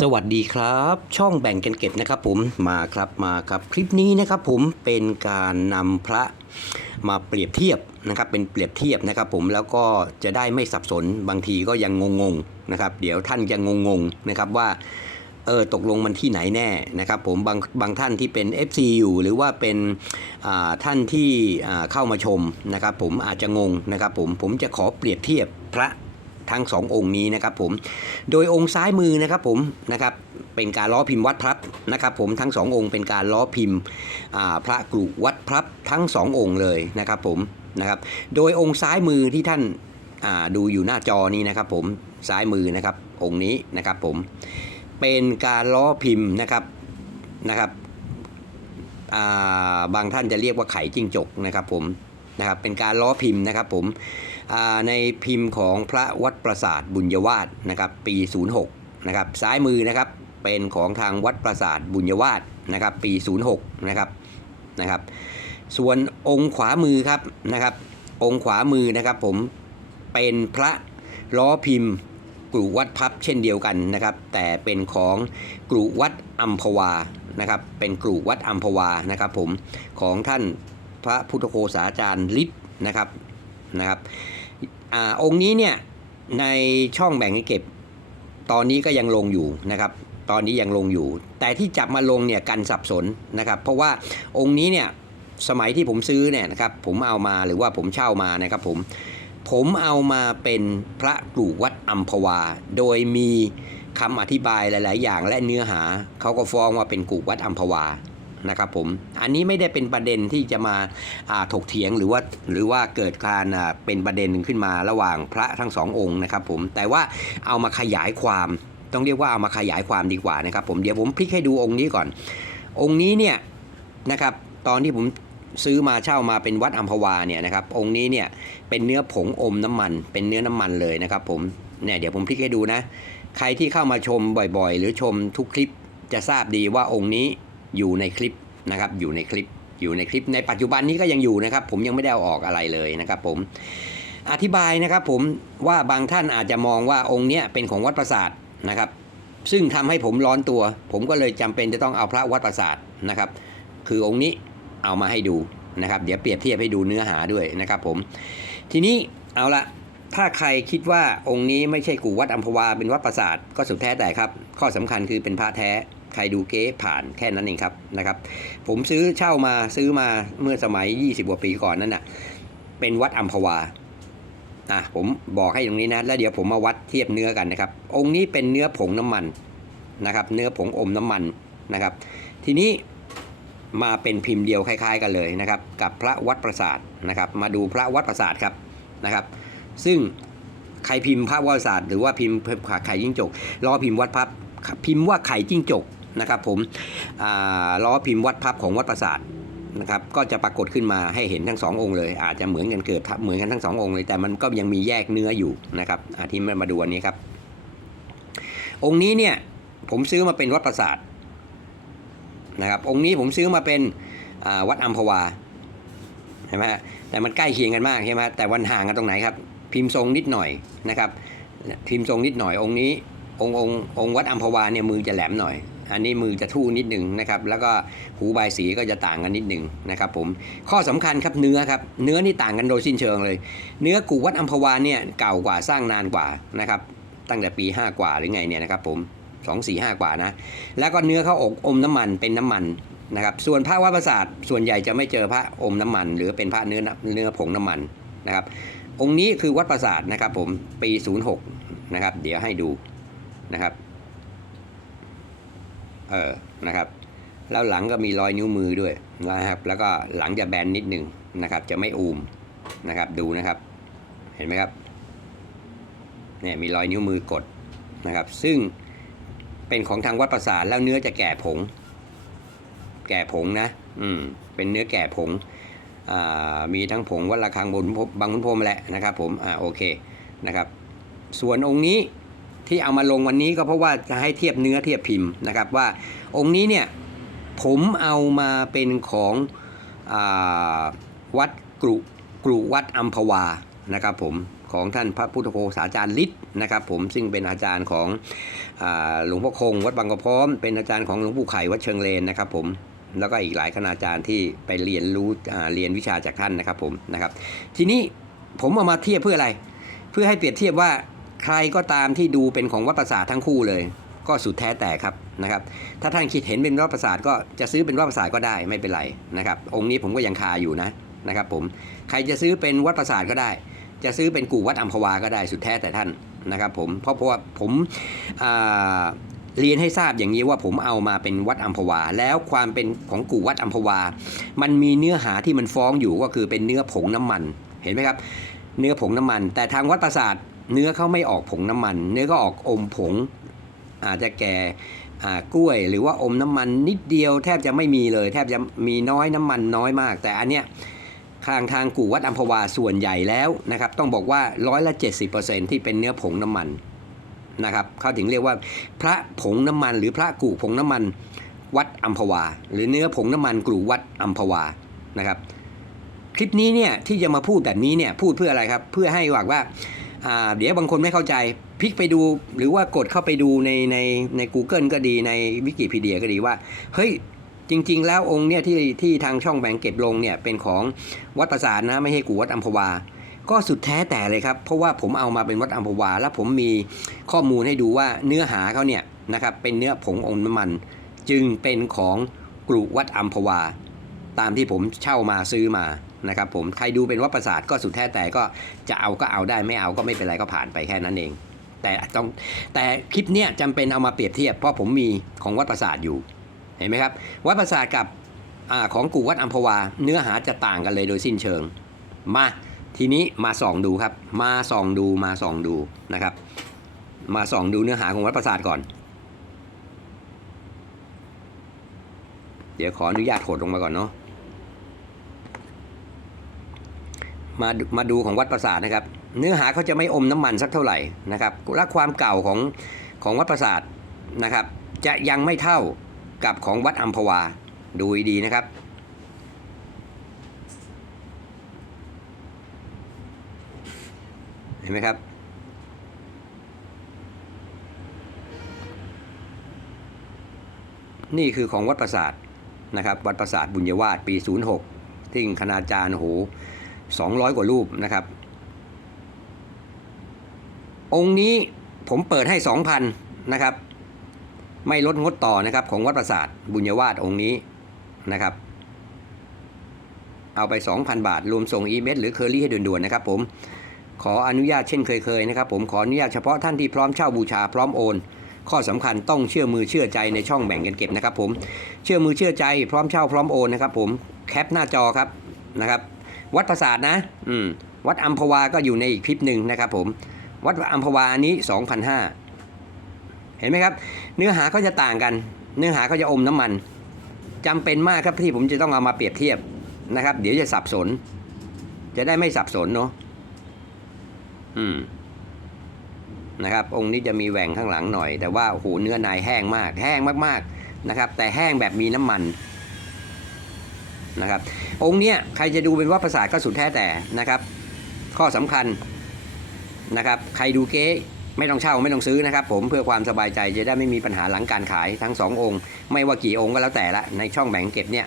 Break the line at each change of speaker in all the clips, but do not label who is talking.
สวัสดีครับ ช่องแบ่งกันเก็บนะครับผมมาครับมาครับคลิปนี้นะครับผมเป็นการนำพระมาเปรียบเทียบนะครับเป็นเปรียบเทียบนะครับผมแล้วก็จะได้ไม่สับสนบางทีก็ยังงงๆนะครับเดี๋ยวท่านจะงงๆนะครับว่าเออตกลงมันที่ไหนแน่นะครับผมบางบางท่านที่เป็น FC อยู่หรือว่าเป็นท่านที่เข้ามาชมนะครับผมอาจจะงงนะครับผมผมจะขอเปรียบเทียบพระ ทั้งสององค์นี้นะครับผมโดยองค์ซ้ายมือนะครับผมนะครับเป็นการล้อพิมพ์วัดพลับนะครับผมทั้งสององค์เป็นการล้อพิมพ์พระกรุวัดพลับทั้งสององค์เลยนะครับผมนะครับโดยองค์ซ้ายมือที่ท่านาดูอยู่หน้าจอนี้นะครับผมซ้ายมือนะครับองค์นี้นะครับผมเป็นการล้อพิมพ์นะครับนะครับาบางท่านจะเรียกว่าไข่จิ้งจกนะครับผมนะครับเป็นการล้อพิมพ์นะครับผม ในพิมพ์ของพระวัดประสาทบุญยวาสนะครับปี 06นะครับซ้ายมือนะครับเป็นของทางวัดประสาทบุญยวาสนะครับปี 06นะครับนะครับส่วนองค์ขวามือครับนะครับ องค์ขวามือนะครับผมเป็นพระล้อพิมพ์กรุวัดพับเช่นเดียวกันนะครับ แต่เป็นของกรุวัดอัมพวานะครับเป็นกรุวัดอัมพวานะครับผมของท่านพระพุทธโฆษาจารย์ฤทธิ์นะครับนะครับ อาองค์นี้เนี่ยในช่องแบ่งให้เก็บ ตอนนี้ก็ยังลงอยู่นะครับ ตอนนี้ยังลงอยู่ แต่ที่จับมาลงเนี่ยกันสับสนนะครับ เพราะว่าองค์นี้เนี่ยสมัยที่ผมซื้อเนี่ยนะครับผมเอามาหรือว่าผมเช่ามานะครับผมผมเอามาเป็นพระกรุวัดอัมพวา โดยมีคำอธิบายหลาย ๆ อย่างและเนื้อหาเขาก็ฟ้องว่าเป็นกรุวัดอัมพวา นะครับผม อันนี้ไม่ได้เป็นประเด็นที่จะมาาถกเถียงหรือว่าหรือว่าเกิดการเป็นประเด็นขึ้นมาระหว่างพระทั้งสององค์นะครับผม แต่ว่าเอามาขยายความ ต้องเรียกว่าเอามาขยายความดีกว่านะครับผม เดี๋ยวผมพลิกให้ดูองค์นี้ก่อน องค์นี้เนี่ยนะครับ ตอนที่ผมซื้อมาเช่ามาเป็นวัดอัมพวาเนี่ยนะครับ องค์นี้เนี่ยเป็นเนื้อผงอมน้ำมัน เป็นเนื้อน้ำมันเลยนะครับผม เนี่ยเดี๋ยวผมพลิกให้ดูนะ ใครที่เข้ามาชมบ่อยๆ หรือชมทุกคลิปจะทราบดีว่าองค์นี้ อยู่ในคลิปนะครับอยู่ในคลิปอยู่ในคลิปในปัจจุบันนี้ก็ยังอยู่นะครับ ผมยังไม่ได้เอาออกอะไรเลยนะครับผมอธิบายนะครับผมว่าบางท่านอาจจะมองว่าองค์เนี้ยเป็นของวัดประสาทนะครับ ซึ่งทำให้ผมร้อนตัว ผมก็เลยจำเป็นจะต้องเอาพระวัดประสาทนะครับ คือองค์นี้เอามาให้ดูนะครับ เดี๋ยวเปรียบเทียบให้ดูเนื้อหาด้วยนะครับผมทีนี้เอาละถ้าใครคิดว่าองค์นี้ไม่ใช่กูวัดอัมพวาเป็นวัดประสาทก็สุดแท้แต่ครับ ข้อสำคัญคือเป็นพระแท้ ใครดูเก๊ผ่านแค่นั้นเองครับนะครับ ผมซื้อเช่ามาซื้อมาเมื่อสมัย 20กว่าปีก่อนนั่นน่ะเป็นวัดอัมพวาอะผมบอกให้ตรงนี้นะแล้วเดี๋ยวผมมาวัดเทียบเนื้อกันนะครับ องค์นี้เป็นเนื้อผงน้ำมันนะครับ เนื้อผงอมน้ำมันนะครับ ทีนี้มาเป็นพิมพ์เดียวคล้าย ๆ กันเลยนะครับ กับพระวัดประสาทนะครับ มาดูพระวัดประสาทครับนะครับ ซึ่งใครพิมพ์พระวัดประสาทหรือว่าพิมพ์ไข่จิ้งจกล้อพิมพ์วัดพับพิมพ์ว่าไข่จิ้งจก นะครับผมล้อพิมพ์วัดพับของวัดประสาทนะครับก็จะปรากฏขึ้นมาให้เห็นทั้งสององค์เลย อาจจะเหมือนกันเกิดเหมือนกันทั้งสององค์เลย แต่มันก็ยังมีแยกเนื้ออยู่นะครับอาที่มาดูอันนี้ครับ องค์นี้เนี่ยผมซื้อมาเป็นวัดประสาทนะครับองค์นี้ผมซื้อมาเป็นวัดอัมพวาใช่ไหมแต่มันใกล้เคียงกันมากใช่ไหมแต่วันห่างกันตรงไหนครับ พิมพ์ทรงนิดหน่อยนะครับ พิมพ์ทรงนิดหน่อยองค์นี้องค์องค์องค์วัดอัมพวาเนี่ยมือจะแหลมหน่อย อันนี้มือจะทู่นิดหนึ่งนะครับแล้วก็หูใบสีก็จะต่างกันนิดหนึ่งนะครับผมข้อสำคัญครับเนื้อครับเนื้อนี่ต่างกันโดยสิ้นเชิงเลย เนื้อกูวัดอัมพวาเนี่ยเก่ากว่าสร้างนานกว่านะครับตั้งแต่ปี 5 กว่าหรือไงเนี่ยนะครับผม2 4 5 กว่านะ แล้วก็เนื้อเขาอกอมน้ำมันเป็นน้ำมันนะครับส่วนพระวัดประสาทส่วนใหญ่จะไม่เจอพระอมน้ำมัน หรือเป็นพระเนื้อเนื้อผงน้ำมันนะครับองค์นี้คือวัดประสาทนะครับผมปี 06นะครับเดี๋ยวให้ดูนะครับ เออนะครับ แล้วหลังก็มีรอยนิ้วมือด้วยนะครับ แล้วก็หลังจะแบนนิดหนึ่งนะครับ จะไม่อูมนะครับ ดูนะครับ เห็นไหมครับ เนี่ยมีรอยนิ้วมือกดนะครับ ซึ่งเป็นของทางวัดประสาทแล้วเนื้อจะแก่ผง แก่ผงนะ อืม เป็นเนื้อแก่ผง อ่า มีทั้งผงวัดระฆังบนบางขุนพรมแหละนะครับ ผม อ่า โอเค นะครับ ส่วนองค์นี้ ที่เอามาลงวันนี้ก็เพราะว่าจะให้เทียบเนื้อเทียบพิมพ์นะครับว่าองค์นี้เนี่ยผมเอามาเป็นของอวัดกรุกรุวัดอัมพวานะครับผมของท่านพระพุทธโฆษาจารย์ฤทธิ์นะครับผมซึ่งเป็นอาจารย์ของอหลวงพ่อคง วัดบางกระพร้อม เป็นอาจารย์ของหลวงปู่ไข่วัดเชิงเลนนะครับผมแล้วก็อีกหลายคณาจารย์ที่ไปเรียนรู้เรียนวิชาจากท่านนะครับผมนะครับ ทีนี้ผมเอามาเทียบเพื่ออะไร เพื่อให้เปรียบเทียบว่า ใครก็ตามที่ดูเป็นของวัดประสาททั้งคู่เลย ก็สุดแท้แต่ครับนะครับ ถ้าท่านคิดเห็นเป็นวัดประสาทก็จะซื้อเป็นวัดประสาทก็ได้ไม่เป็นไรนะครับ องค์นี้ผมก็ยังคาอยู่นะนะครับ ผมใครจะซื้อเป็นวัดประสาทก็ได้ จะซื้อเป็นกู่วัดอัมพวาก็ได้สุดแท้แต่ท่านนะครับ ผมเพราะเพราะว่าผมเรียนให้ทราบอย่างนี้ว่าผมเอามาเป็นวัดอัมพวา แล้วความเป็นของกู่วัดอัมพวา มันมีเนื้อหาที่มันฟ้องอยู่ก็คือเป็นเนื้อผงน้ำมันเห็นไหมครับ เนื้อผงน้ำมัน แต่ทางวัดประสาท เนื้อเขาไม่ออกผงน้ำมัน เนื้อก็ออกอมผง อาจจะแก่กล้วยหรือว่าอมน้ำมันนิดเดียวแทบจะไม่มีเลย แทบจะมีน้อยน้ำมันน้อยมาก แต่อันเนี้ยทางทางกู่วัดอัมพวาส่วนใหญ่แล้วนะครับ ต้องบอกว่าร้อยละ70%ที่เป็นเนื้อผงน้ำมันนะครับเขาถึงเรียกว่าพระผงน้ำมัน หรือพระกู่ผงน้ำมันวัดอัมพวา หรือเนื้อผงน้ำมันกู่วัดอัมพวานะครับ คลิปนี้เนี่ยที่จะมาพูดแบบนี้เนี่ยพูดเพื่ออะไรครับ เพื่อให้บอกว่าอ่า เดี๋ยวบางคนไม่เข้าใจพลิกไปดูหรือว่ากดเข้าไปดูในในใน Google ก็ดีในวิกิพีเดียก็ดีว่า เฮ้ยจริง ๆ แล้วองค์เนี่ยที่ที่ทางช่องแบงเก็บลงเนี่ยเป็นของวัดประสาทนะไม่ใช่กูวัดอัมพวา ก็สุดแท้แต่เลยครับ เพราะว่าผมเอามาเป็นวัดอัมพวา แล้วผมมีข้อมูลให้ดูว่าเนื้อหาเขาเนี่ยนะครับเป็นเนื้อผงอมน้ำมัน จึงเป็นของกรุวัดอัมพวา ตามที่ผมเช่ามาซื้อมา นะครับผมใครดูเป็นวัดประสาทก็สุดแท้แต่ก็จะเอาก็เอาได้ไม่เอาก็ไม่เป็นไรก็ผ่านไปแค่นั้นเอง แต่ต้องแต่คลิปเนี้ยจำเป็นเอามาเปรียบเทียบเพราะผมมีของวัดประสาทอยู่เห็นไหมครับวัดประสาทกับอของกูวัดอัมพวา เนื้อหาจะต่างกันเลยโดยสิ้นเชิง มาทีนี้มาส่องดูครับ มาส่องดูมาส่องดูนะครับ มาส่องดูเนื้อหาของวัดประสาทก่อน เดี๋ยวขออนุญาตโหดลงมาก่อนเนาะ มาดูมาดูของวัดประสาทนะครับ เนื้อหาเขาจะไม่อมน้ำมันสักเท่าไหร่นะครับและความเก่าของของวัดประสาทนะครับ จะยังไม่เท่ากับของวัดอัมพวาดูดีนะครับเห็นไหมครับ นี่คือของวัดประสาทนะครับ วัดประสาทบุญยวาสปี 06 ที่คณาจารย์โห 200 กว่ารูปนะครับ องค์นี้ผมเปิดให้ 2,000 นะครับ ไม่ลดงดต่อนะครับ ของวัดประสาทบุญยวาสองค์นี้นะครับ เอาไป 2,000 บาท รวมส่งอีเมลหรือเคอรี่ให้ด่วนๆนะครับผมขออนุญาตเช่นเคยๆนะครับ ผมขออนุญาตเฉพาะท่านที่พร้อมเช่าบูชาพร้อมโอน ข้อสำคัญต้องเชื่อมือเชื่อใจในช่องแบ่งกันเก็บนะครับ ผมเชื่อมือเชื่อใจพร้อมเช่าพร้อมโอนนะครับ ผมแคปหน้าจอครับนะครับ วัดประสาทนะ อืม วัดอัมพวาก็อยู่ในอีกคลิปหนึ่งนะครับผม วัดอัมพวาอันนี้2,500เห็นไหมครับ เนื้อหาก็จะต่างกัน เนื้อหาก็จะอมน้ำมันจำเป็นมากครับที่ผมจะต้องเอามาเปรียบเทียบนะครับ เดี๋ยวจะสับสน จะได้ไม่สับสนเนาะ อืมนะครับองค์นี้จะมีแหว่งข้างหลังหน่อย แต่ว่าโอ้โหเนื้อในแห้งมาก แห้งมากๆนะครับ แต่แห้งแบบมีน้ำมัน นะครับ องค์เนี้ยใครจะดูเป็นวัดประสาทก็สุดแท้แต่นะครับ ข้อสำคัญนะครับ ใครดูเก๊ไม่ต้องเช่าไม่ต้องซื้อนะครับ ผมเพื่อความสบายใจจะได้ไม่มีปัญหาหลังการขายทั้งสององค์ ไม่ว่ากี่องค์ก็แล้วแต่ละในช่องแบ่งเก็บเนี่ย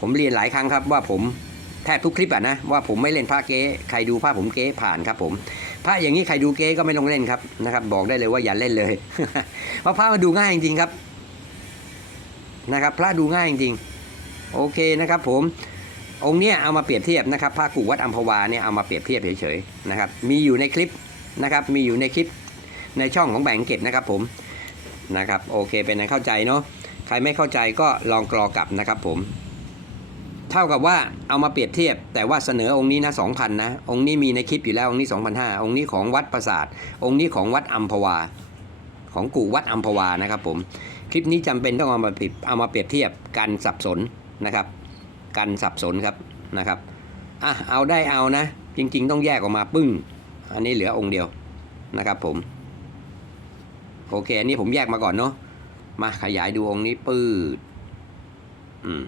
ผมเรียนหลายครั้งครับว่าผมแทบทุกคลิปอะนะว่าผมไม่เล่นพระเก๊ใครดูพระผมเก๊ผ่านครับผมพระอย่างนี้ใครดูเก๊ก็ไม่ต้องเล่นครับนะครับ บอกได้เลยว่าอย่าเล่นเลยเพราะพระมันดูง่ายจริงๆครับนะครับ พระดูง่ายจริงๆ โอเคนะครับผมองค์เนี้ยเอามาเปรียบเทียบนะครับพระกูวัดอัมพวาเนี่ยเอามาเปรียบเทียบเฉยๆนะครับมีอยู่ในคลิปนะครับมีอยู่ในคลิปในช่องของแบ่งเก็บนะครับผมนะครับโอเคเป็นอันเข้าใจเนาะใครไม่เข้าใจก็ลองกรอกลับนะครับผม เท่ากับว่าเอามาเปรียบเทียบ แต่ว่าเสนอองค์นี้นะ2,000นะองค์นี้มีในคลิปอยู่แล้วองค์นี้2,500องค์นี้ของวัดประสาท องค์นี้ของวัดอัมพวา ของกู่วัดอัมพวานะครับผมคลิปนี้จำเป็นต้องเอามาเปรียบเอามาเปรียบเทียบกันสับสน นะครับกันสับสนครับนะครับอะเอาได้เอานะ จริง ๆ ต้องแยกออกมาปึ้ง อันนี้เหลือองค์เดียวนะครับผม โอเค อันนี้ผมแยกมาก่อนเนาะมาขยายดูองค์นี้ปืดอืม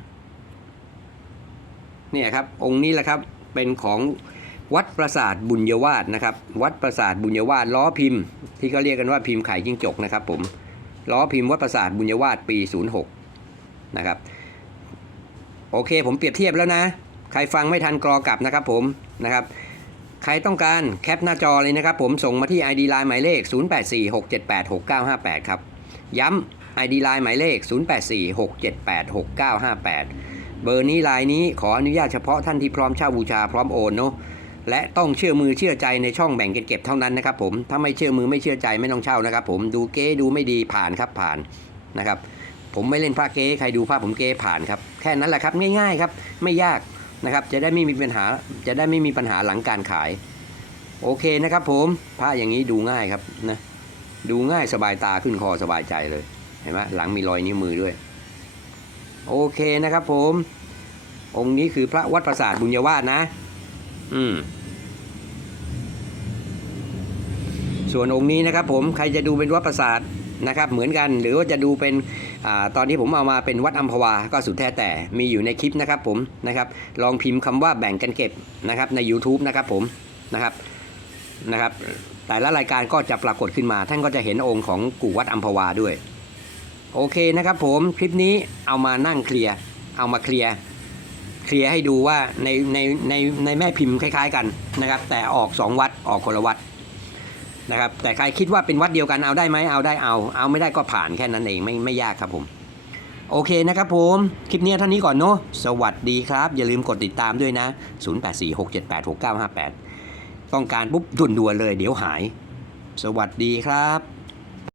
เนี่ยครับองค์นี้แหละครับเป็นของวัดปราสาทบุญยวาสนะครับ วัดปราสาทบุญยวาสล้อพิมพ์ ที่เขาเรียกกันว่าพิมพ์ไข่จิ้งจกนะครับ ผมล้อพิมพ์วัดปราสาทบุญยวาสปี 06นะครับ โอเค ผมเปรียบเทียบแล้วนะ ใครฟังไม่ทันกรอกลับนะครับผมนะครับ ใครต้องการแคปหน้าจอเลยนะครับผมส่งมาที่ ID Line หมายเลข 0846786958 ครับ ย้ำ ID Line หมายเลข 0846786958 เบอร์นี้ไลน์นี้ขออนุญาตเฉพาะท่านที่พร้อมเช่าบูชาพร้อมโอนเนาะและต้องเชื่อมือเชื่อใจในช่องแบ่งเก็บเก็บเท่านั้นนะครับผมถ้าไม่เชื่อมือไม่เชื่อใจไม่ต้องเช่านะครับผมดูเก๊ดูไม่ดีผ่านครับผ่านนะครับ ผมไม่เล่นพระเก๊ใครดูภาผมเก๊ผ่านครับแค่นั้นแหละครับง่ายๆครับไม่ยากนะครับจะได้ไม่มีปัญหาจะได้ไม่มีปัญหาหลังการขาย โอเคนะครับ ผมพระอย่างนี้ดูง่ายครับนะดูง่ายสบายตาขึ้นคอสบายใจเลยเห็นไหมหลังมีรอยนิ้วมือด้วย โอเคนะครับ ผม องค์นี้คือพระวัดประสาทบุญยวาสนะ อืมส่วนองค์นี้นะครับ ผมใครจะดูเป็นวัดประสาท นะครับเหมือนกันหรือว่าจะดูเป็นอตอนที่ผมเอามาเป็นวัดอัมพวาก็สุดแท้แต่มีอยู่ในคลิปนะครับผมนะครับลองพิมพ์คำว่าแบ่งกันเก็บนะครับใน YouTube นะครับผมนะครับนะครับ แต่ละรายการก็จะปรากฏขึ้นมา ท่านก็จะเห็นองค์ของกู่วัดอัมพวาด้วย โอเคนะครับผมคลิปนี้เอามานั่งเคลียร์เอามาเคลียร์เคลียร์ให้ดูว่าในในในในแม่พิมพ์คล้าย ๆ กันนะครับ แต่ออกสองวัดออกคนละวัด นะครับแต่ใครคิดว่าเป็นวัดเดียวกันเอาได้ไหมเอาได้เอา เอาไม่ได้ก็ผ่านแค่นั้นเองไม่ไม่ยากครับผม โอเคนะครับผม คลิปนี้เท่านี้ก่อนเนาะสวัสดีครับ อย่าลืมกดติดตามด้วยนะ 0846786958 ต้องการปุ๊บด่วนๆเลยเดี๋ยวหาย สวัสดีครับ